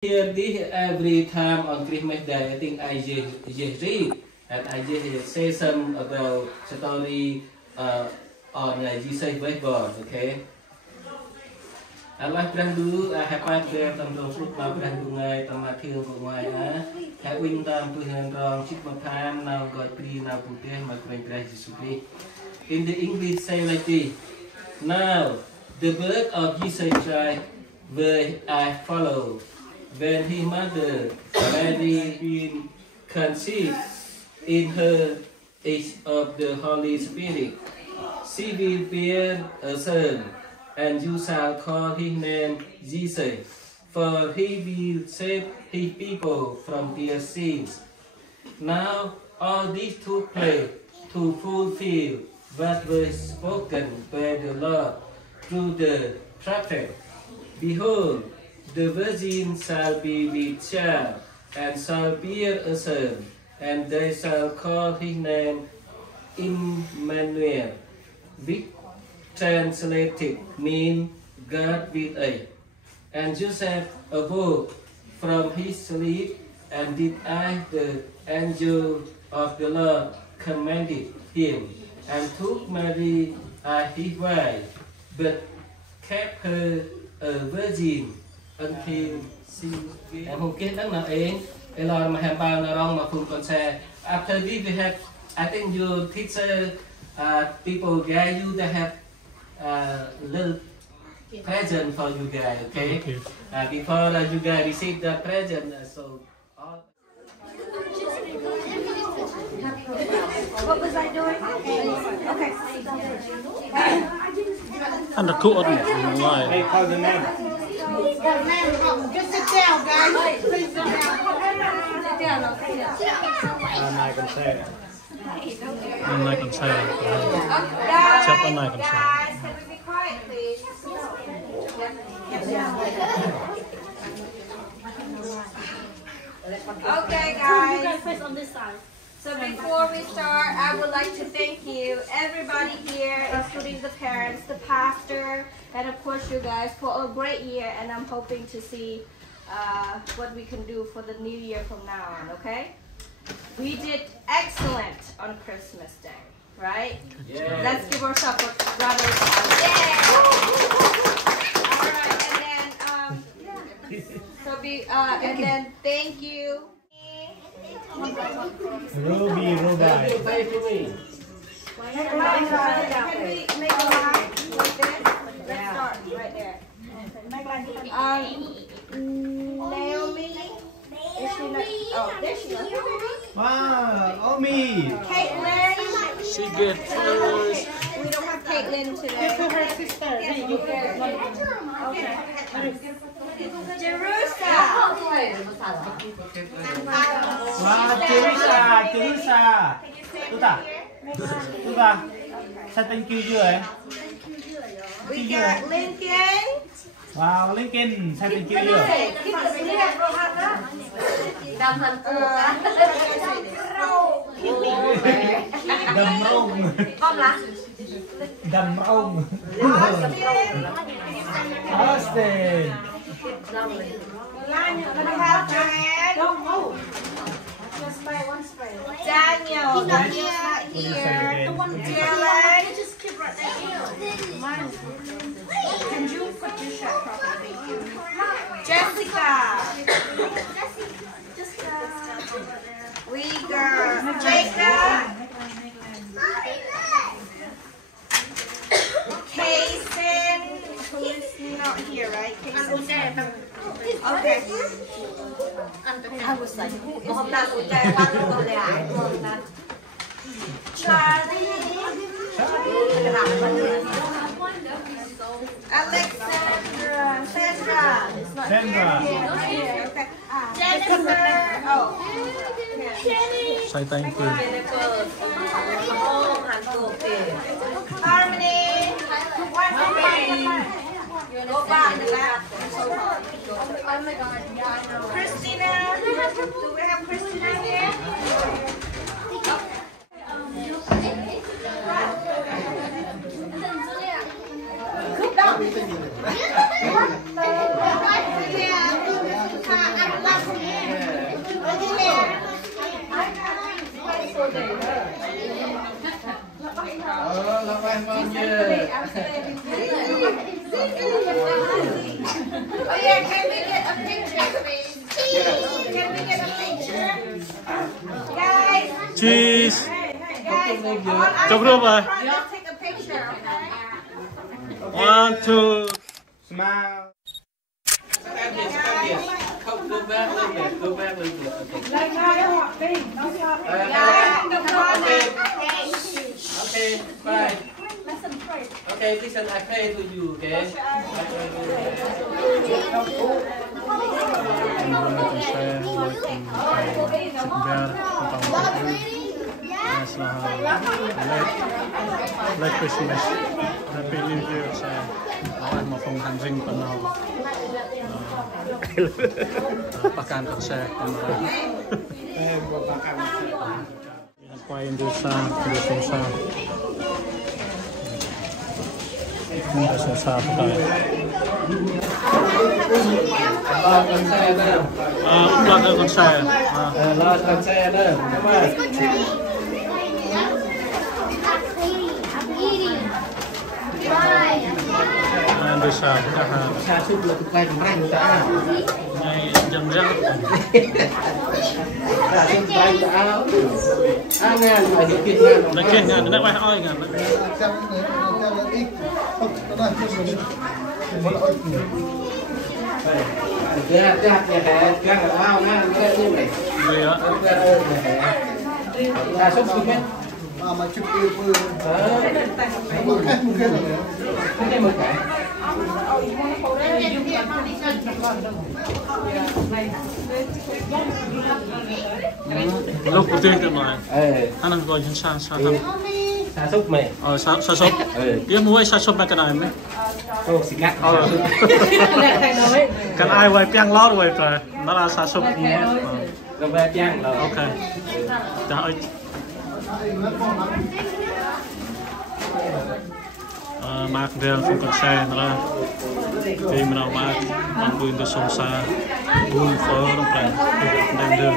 Hear this every time on Christmas Day. I think I just read and I just say some about story on Jesus birthday. Okay. Allah berang dulu hebat dia tentang fruit ma berang dungai tamat hiu bungai having tam punan rong chip ma pan now God pri now putih ma kren Christ Jesus Christ. In the English say like this. Now the birth of Jesus Christ where I follow. When his mother Mary been conceived in her age of the Holy Spirit, she will bear a son, and you shall call his name Jesus, for he will save his people from their sins. Now all this took place to fulfill what was spoken by the Lord through the prophet. Behold, the virgin shall be with child, and shall bear a son, and they shall call his name Emmanuel, which translated mean God with us. And Joseph awoke from his sleep, and did as the angel of the Lord commanded him, and took Mary as his wife, but kept her a virgin until she em không biết đấng nào ấy là mà hàm bao là rong mà phung konse. After this we have, I think your teacher people guide you to have little present for you guys, okay? Before you guys receive the present, so all. What was I doing? Okay. And the cool online. Hey, call the name. Just sit down, guys. Please sit down. I can say it. And I can say Guys, Chop and I can say. guys, can we be quiet, please? Okay, guys. On this side. So before we start, I would like to thank you, everybody here, including the parents, the pastor, and of course you guys, for a great year. And I'm hoping to see what we can do for the new year from now on, okay? We did excellent on Christmas Day, right? Yeah. Let's give ourselves a round of applause. Yeah! All right, and then, and then thank you. Ruby, Ruby. Pray for me. Can we make a line like this? Let's start right there. Naomi. Is she not? Oh, there she is. Wow, Omi. Caitlin. She get first. We don't have Caitlin today. For her sister. Okay. Jerusalem. Wow, Jerusa. Tuta. Sao tên kêu chưa vậy? We got Lincoln. Wow, Lincoln. Sao tên kêu chưa? Đầm rong. Đầm rong. Austin. We have Diane. Don't move. Just spray one spray. Daniel. He's not here. Dylan. Just keep right there. Can you put your shirt properly? Jessica. We got Jacob. Kaysen, who is not here, right? Kaysen. Okay. I was like, who is Charlie. Alexandra. Sandra. It's not Sandra. here. Okay. Jennifer. Oh. Say thank you. Harmony. Go back in the back. oh my god, yeah, I know. Christina. Do we have Christina here? Oh yeah, can we get a picture, please? Can we get a picture? Guys! Cheese! Guys, Chụp luôn rồi. let's take a picture, okay? 1, 2. Smile. Không, go back a little bit. Go back a little bit. Like how big? Okay, bye. Okay, listen, I pray to you, okay? I pray to you. Like Christmas, Happy New Year saya. Awak mau phung Jeng penuh. Pakan konse. Apa yang dosa, dosa. Dosa apa? Upload konse. Lo konse đó, đúng không? Dosa kita. Sa súc là tụi bay răng ta. Này Jeng. Sa súc bay áo. Ngan phải điều kiện ngan. Nak ngan, nak wah oi ngan. Cái hạt nhà cái áo ngan cái như này. Vậy á. Sa súc gì hết. Mà chụp yêu phương. Một cái Cái một cái. Lúc đầu tiên tôi nói, anh đang gọi sa thăm. Sa súc mày. Sa súp. Dia mua sa súp cái này mấy. Ô xịt ngắt. Cái ai quay piang lót quay rồi, nó là sa súp. Rồi về chăng rồi. Ok. Trời maak deel van konse ra thì mình nào maak bằng bùn từ sông xa bùn phở đồng plan đang đưa